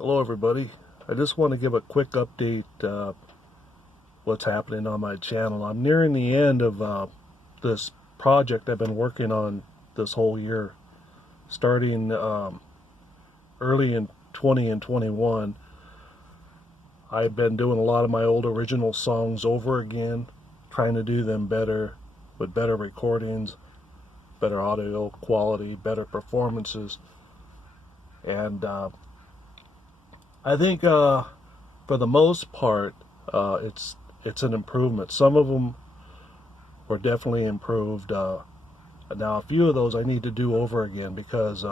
Hello everybody. I just want to give a quick update what's happening on my channel. I'm nearing the end of this project I've been working on this whole year, starting early in 20 and 21. I've been doing a lot of my old original songs over again, trying to do them better, with better recordings, better audio quality, better performances. And I think for the most part, it's an improvement. Some of them were definitely improved. Now a few of those I need to do over again because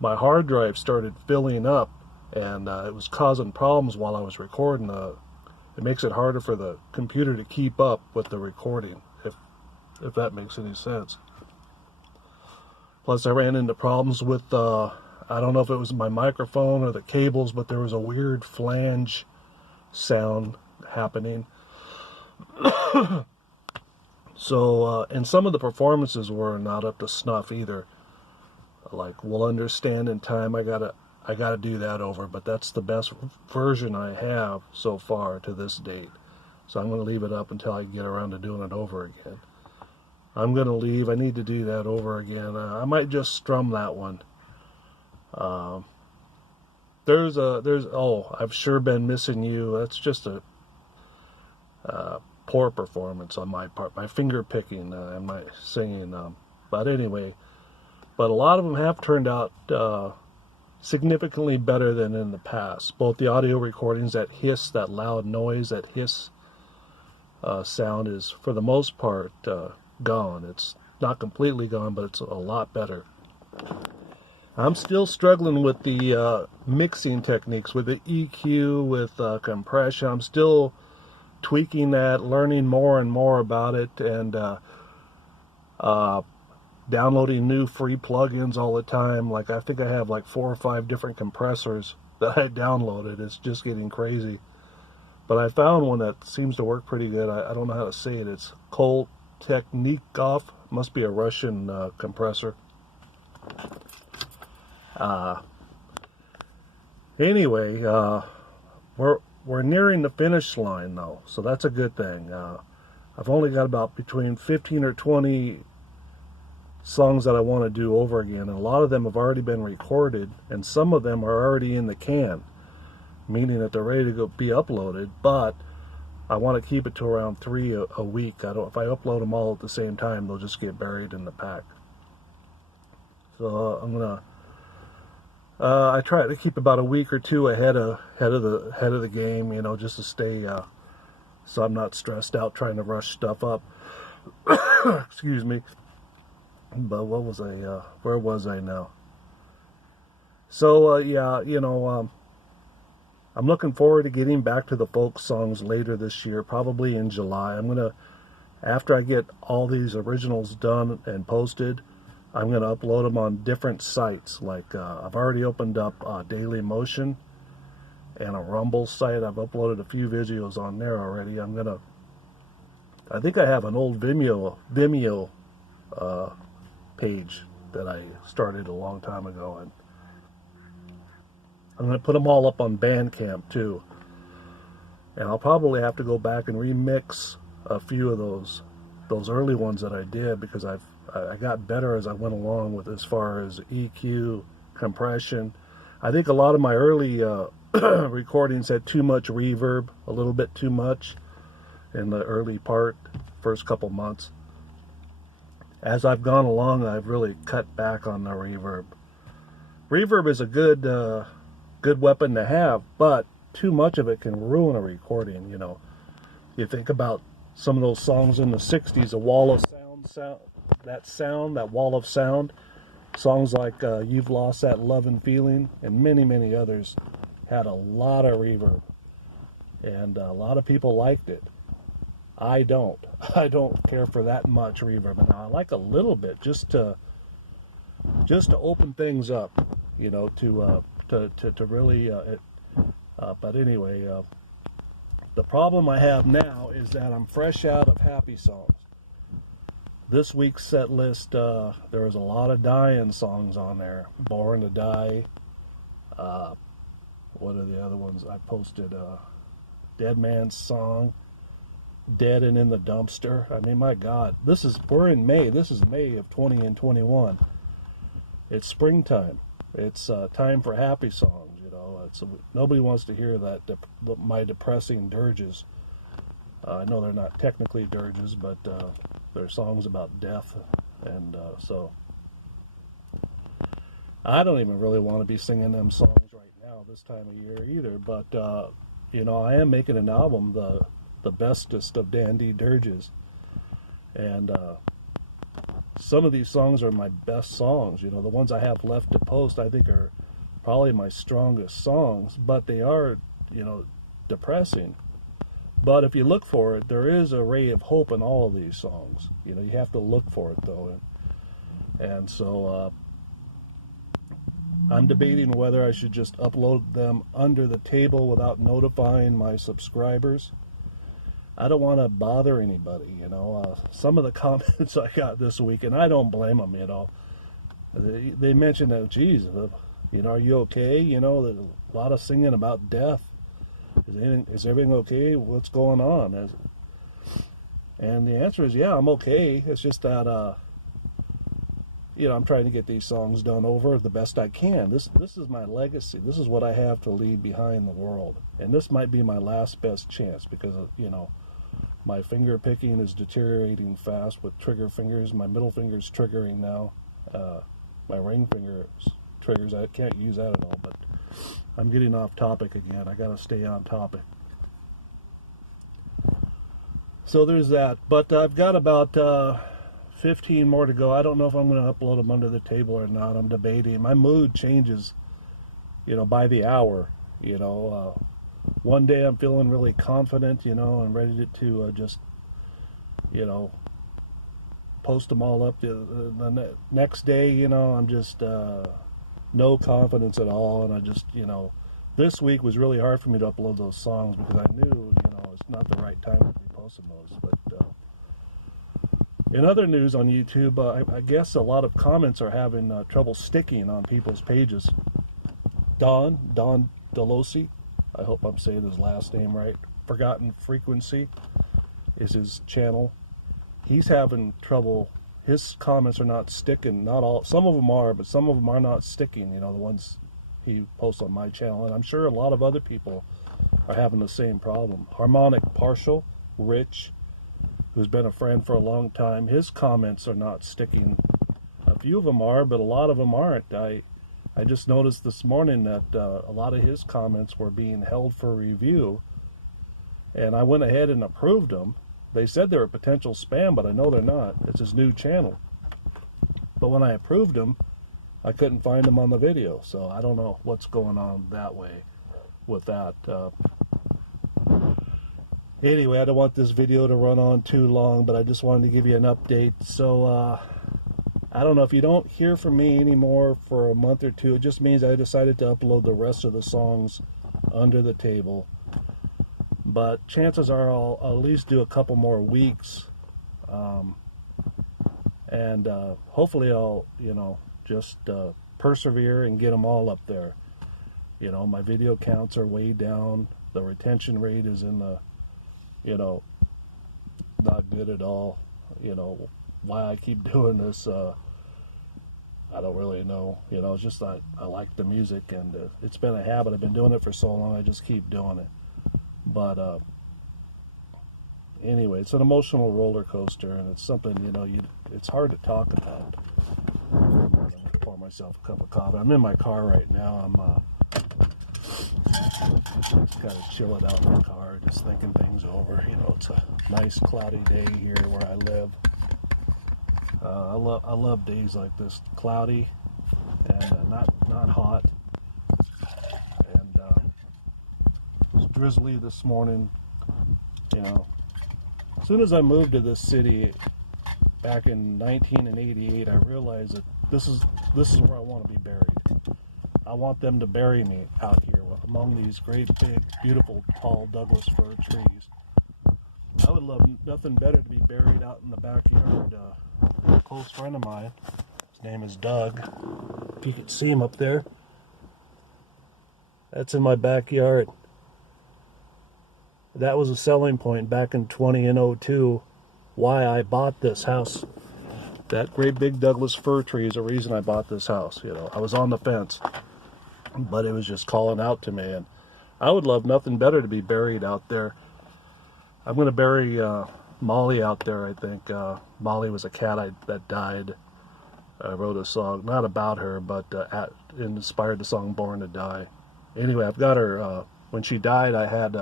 my hard drive started filling up, and it was causing problems while I was recording. It makes it harder for the computer to keep up with the recording, if that makes any sense. Plus I ran into problems with I don't know if it was my microphone or the cables, but there was a weird flange sound happening. So, and some of the performances were not up to snuff either. Like, we'll understand in time. I gotta do that over, but that's the best version I have so far to this date. So I'm gonna leave it up until I get around to doing it over again. I'm gonna leave. I need to do that over again. I might just strum that one. I've sure been missing you. That's just a poor performance on my part. My finger picking and my singing. But anyway, but a lot of them have turned out significantly better than in the past. Both the audio recordings, that hiss, that loud noise, that hiss sound is for the most part gone. It's not completely gone, but it's a lot better. I'm still struggling with the mixing techniques, with the EQ, with compression. I'm still tweaking that, learning more and more about it, and downloading new free plugins all the time. Like, I think I have like 4 or 5 different compressors that I downloaded. It's just getting crazy. But I found one that seems to work pretty good. I don't know how to say it. It's Aching-Thrift. Must be a Russian compressor. Anyway, we're nearing the finish line though, so that's a good thing. I've only got about between 15 or 20 songs that I want to do over again, and a lot of them have already been recorded, and some of them are already in the can, meaning that they're ready to go be uploaded. But I want to keep it to around 3 a week. If I upload them all at the same time, they'll just get buried in the pack. So I'm gonna. I try to keep about a week or 2 ahead of the game, you know, just to stay so I'm not stressed out trying to rush stuff up. Excuse me. But what was I? Where was I now? So yeah, you know, I'm looking forward to getting back to the folk songs later this year, probably in July. After I get all these originals done and posted, I'm going to upload them on different sites. Like I've already opened up Dailymotion and a Rumble site. I've uploaded a few videos on there already. I think I have an old Vimeo page that I started a long time ago, and I'm going to put them all up on Bandcamp too. And I'll probably have to go back and remix a few of those early ones that I did, because I got better as I went along with as far as EQ, compression. I think a lot of my early recordings had too much reverb, a little bit too much in the early first couple months. As I've gone along, I've really cut back on the reverb. Reverb is a good weapon to have, but too much of it can ruin a recording, you know. You think about some of those songs in the 60s, a wall of sound, that wall of sound. Songs like You've Lost That Love and Feeling, and many, many others had a lot of reverb. And a lot of people liked it. I don't. I don't care for that much reverb. And I like a little bit, just to open things up, you know, to really. But anyway, the problem I have now is that I'm fresh out of happy songs. This week's set list, there was a lot of dying songs on there. Born to Die, what are the other ones? I posted Dead Man's Song, Dead and in the Dumpster. I mean, my God, we're in May. This is May of 2021. It's springtime. It's time for happy songs. You know, nobody wants to hear that my depressing dirges. I know they're not technically dirges, but they're songs about death, and so I don't even really want to be singing them songs right now this time of year either. But you know, I am making an album, the bestest of dandy dirges, and some of these songs are my best songs. You know, the ones I have left to post, I think, are probably my strongest songs, but they are, you know, depressing. But if you look for it, there is a ray of hope in all of these songs. You know, you have to look for it, though. And so I'm debating whether I should just upload them under the table without notifying my subscribers. I don't want to bother anybody, you know. Some of the comments I got this week, and I don't blame them, you know. They mentioned that, geez, you know, are you okay? You know, there's a lot of singing about death. Is everything okay? What's going on? And the answer is, yeah, I'm okay. It's just that, you know, I'm trying to get these songs done over the best I can. This is my legacy. This is what I have to leave behind the world. And this might be my last best chance because, you know, my finger picking is deteriorating fast with trigger fingers. My middle finger's triggering now. My ring finger triggers. I can't use that at all, but I'm getting off topic again. I gotta stay on topic. So there's that. But I've got about 15 more to go. I don't know if I'm going to upload them under the table or not. I'm debating. My mood changes, you know, by the hour. You know, one day I'm feeling really confident, you know, and ready to just, you know, post them all up. The next day, you know, I'm just no confidence at all, and I just, you know, this week was really hard for me to upload those songs because I knew, you know, it's not the right time to be posting those. But in other news on YouTube, I guess a lot of comments are having trouble sticking on people's pages. Don Delosi, I hope I'm saying his last name right, Forgotten Frequency is his channel. He's having trouble. His comments are not sticking. Not all. Some of them are, but some of them are not sticking. You know, the ones he posts on my channel. And I'm sure a lot of other people are having the same problem. Harmonic Partial, Rich, who's been a friend for a long time, his comments are not sticking. A few of them are, but a lot of them aren't. I just noticed this morning that a lot of his comments were being held for review, and I went ahead and approved them. They said they were potential spam, but I know they're not. It's his new channel. But when I approved them, I couldn't find them on the video, so I don't know what's going on that way with that. Anyway, I don't want this video to run on too long, but I just wanted to give you an update. So, I don't know, if you don't hear from me anymore for a month or two, it just means I decided to upload the rest of the songs under the table. But chances are I'll at least do a couple more weeks. And hopefully I'll, you know, just persevere and get them all up there. You know, my video counts are way down. The retention rate is in the, you know, not good at all. You know, why I keep doing this, I don't really know. You know, it's just I like the music, and it's been a habit. I've been doing it for so long, I just keep doing it. But anyway, it's an emotional roller coaster, and it's something, you know, it's hard to talk about. I'm gonna pour myself a cup of coffee. I'm in my car right now. I'm just gotta chill it out in the car, just thinking things over. You know, it's a nice cloudy day here where I live. I love days like this, cloudy and not hot. And it was drizzly this morning. You know, as soon as I moved to this city back in 1988, I realized that this is where I want to be buried. I want them to bury me out here among these great, big, beautiful, tall Douglas fir trees. I would love nothing better to be buried out in the backyard. A close friend of mine, his name is Doug. If you can see him up there, That's in my backyard. That was a selling point back in 2002 why I bought this house. That great big Douglas fir tree is the reason I bought this house. You know, I was on the fence, but it was just calling out to me, and I would love nothing better to be buried out there. I'm going to bury Molly out there, I think. Molly was a cat that died. I wrote a song, not about her, but inspired the song Born to Die. Anyway, I've got her, when she died, I had,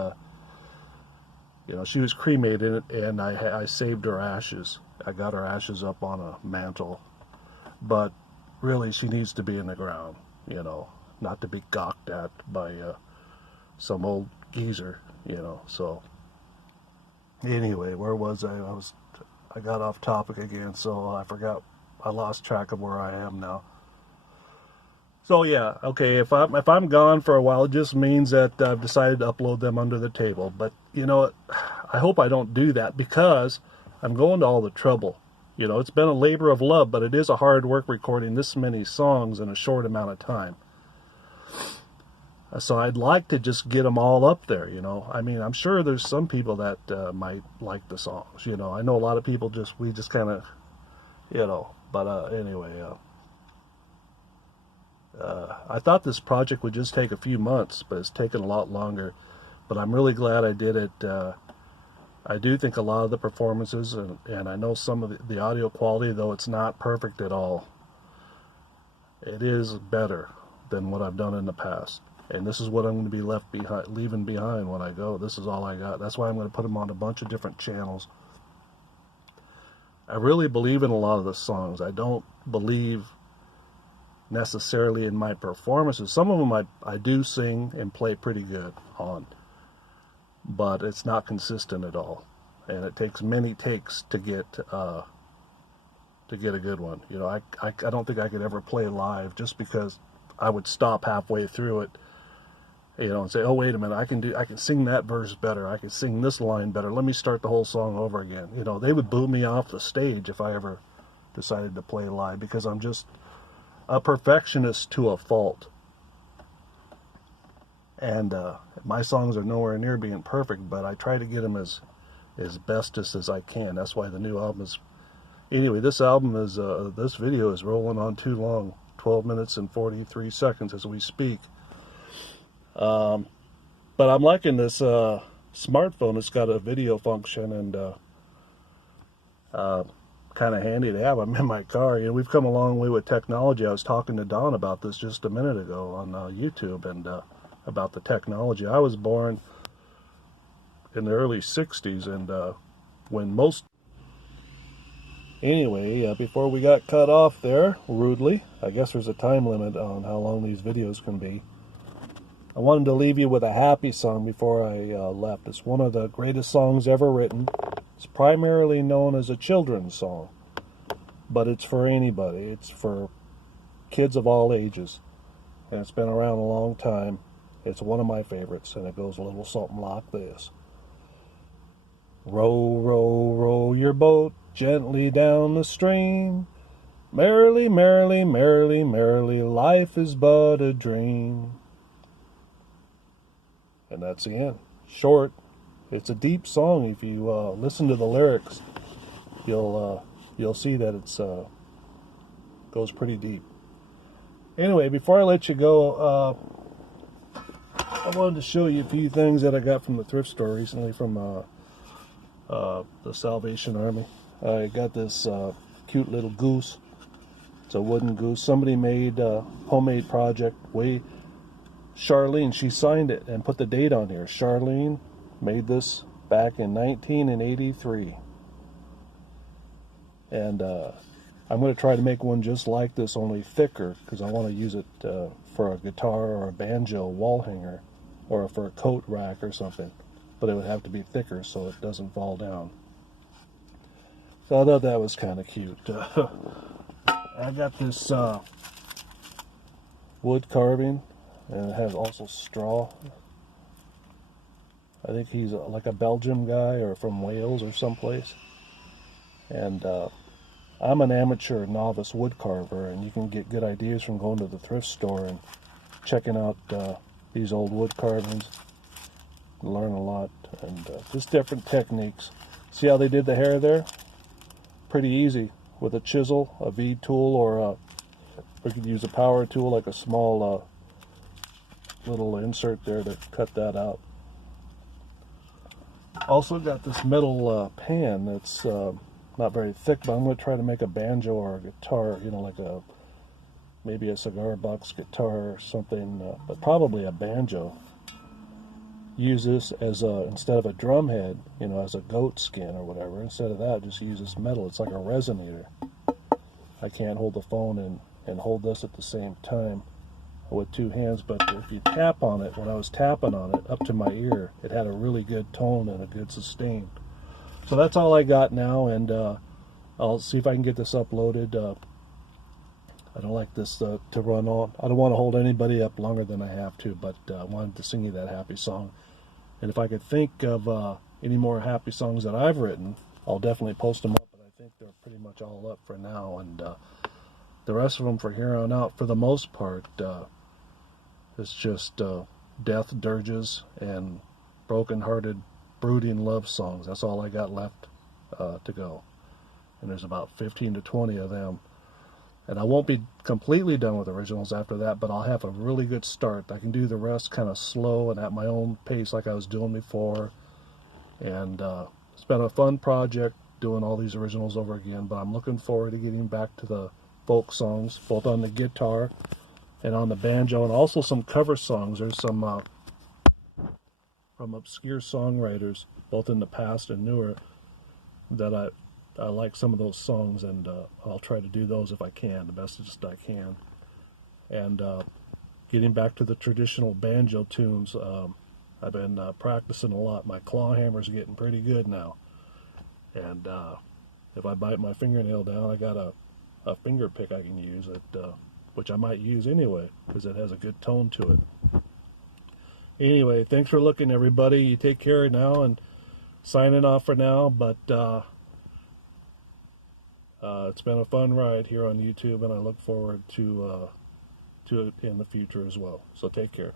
you know, she was cremated, and I saved her ashes. I got her ashes up on a mantle. But really, she needs to be in the ground, you know, not to be gawked at by some old geezer, you know. So anyway, where was I? I got off topic again, so I forgot. I lost track of where I am now. So yeah, okay, if I'm gone for a while, it just means that I've decided to upload them under the table. But you know, I hope I don't do that, because I'm going to all the trouble. You know, it's been a labor of love, but it is a hard work recording this many songs in a short amount of time. So I'd like to just get them all up there, you know. I mean, I'm sure there's some people that might like the songs, you know. I know a lot of people we just kind of, you know, but anyway, I thought this project would just take a few months, but it's taken a lot longer. But I'm really glad I did it. I do think a lot of the performances, and I know some of the audio quality, though it's not perfect at all, it is better than what I've done in the past. And this is what I'm going to be leaving behind when I go. This is all I got. That's why I'm going to put them on a bunch of different channels. I really believe in a lot of the songs. I don't believe necessarily in my performances. Some of them I do sing and play pretty good on, but it's not consistent at all, and it takes many takes to get a good one. You know, I don't think I could ever play live, just because I would stop halfway through it, you know, and say, oh, wait a minute, I can sing that verse better, I can sing this line better, let me start the whole song over again. You know, they would boo me off the stage if I ever decided to play live, because I'm just a perfectionist to a fault. And my songs are nowhere near being perfect, but I try to get them as bestest as I can. That's why the new album is... Anyway, this album is... this video is rolling on too long. 12 minutes and 43 seconds as we speak. But I'm liking this smartphone. It's got a video function, and kind of handy to have. I'm in my car. You know, we've come a long way with technology. I was talking to Don about this just a minute ago on YouTube, and about the technology. I was born in the early 60s, and when most... Anyway, before we got cut off there, rudely, I guess there's a time limit on how long these videos can be. I wanted to leave you with a happy song before I left. It's one of the greatest songs ever written. It's primarily known as a children's song, but it's for anybody. It's for kids of all ages, and it's been around a long time. It's one of my favorites, and it goes a little something like this. Row, row, row your boat gently down the stream. Merrily, merrily, merrily, merrily, life is but a dream. And that's the end. Short. It's a deep song. If you listen to the lyrics, you'll see that it's goes pretty deep. Anyway, before I let you go, I wanted to show you a few things that I got from the thrift store recently from the Salvation Army. I got this cute little goose. It's a wooden goose. Somebody made a homemade project. Charlene, she signed it and put the date on here. Charlene made this back in 1983. And I'm going to try to make one just like this, only thicker, because I want to use it for a guitar or a banjo wall hanger, or for a coat rack or something. But it would have to be thicker so it doesn't fall down. So I thought that was kind of cute. I got this wood carving, and it has also straw. I think he's like a Belgium guy, or from Wales or someplace. And I'm an amateur novice wood carver, and you can get good ideas from going to the thrift store and checking out the these old wood carvings. Learn a lot, and just different techniques. See how they did the hair there? Pretty easy with a chisel, a V tool, or we could use a power tool like a small little insert there to cut that out. Also got this metal pan that's not very thick, but I'm going to try to make a banjo or a guitar, you know, like maybe a cigar box guitar or something, but probably a banjo. Use this as instead of a drum head, you know, as a goat skin or whatever. Instead of that, just use this metal. It's like a resonator. I can't hold the phone and hold this at the same time with two hands, but if you tap on it, when I was tapping on it up to my ear, it had a really good tone and a good sustain. So that's all I got now, and I'll see if I can get this uploaded. I don't like this to run on. I don't want to hold anybody up longer than I have to, but I wanted to sing you that happy song. And if I could think of any more happy songs that I've written, I'll definitely post them up, but I think they're pretty much all up for now, and the rest of them for here on out, for the most part, it's just death dirges and broken-hearted, brooding love songs. That's all I got left to go. And there's about 15 to 20 of them. And I won't be completely done with originals after that, but I'll have a really good start. I can do the rest kind of slow and at my own pace like I was doing before. And it's been a fun project doing all these originals over again, but I'm looking forward to getting back to the folk songs, both on the guitar and on the banjo, and also some cover songs. There's some from obscure songwriters, both in the past and newer, that I like some of those songs, and I'll try to do those if I can, the best I can. And getting back to the traditional banjo tunes, I've been practicing a lot. My claw hammer's getting pretty good now. And if I bite my fingernail down, I got a finger pick I can use, which I might use anyway, because it has a good tone to it. Anyway, thanks for looking, everybody. You take care now, and signing off for now, but it's been a fun ride here on YouTube, and I look forward to it in the future as well. So take care.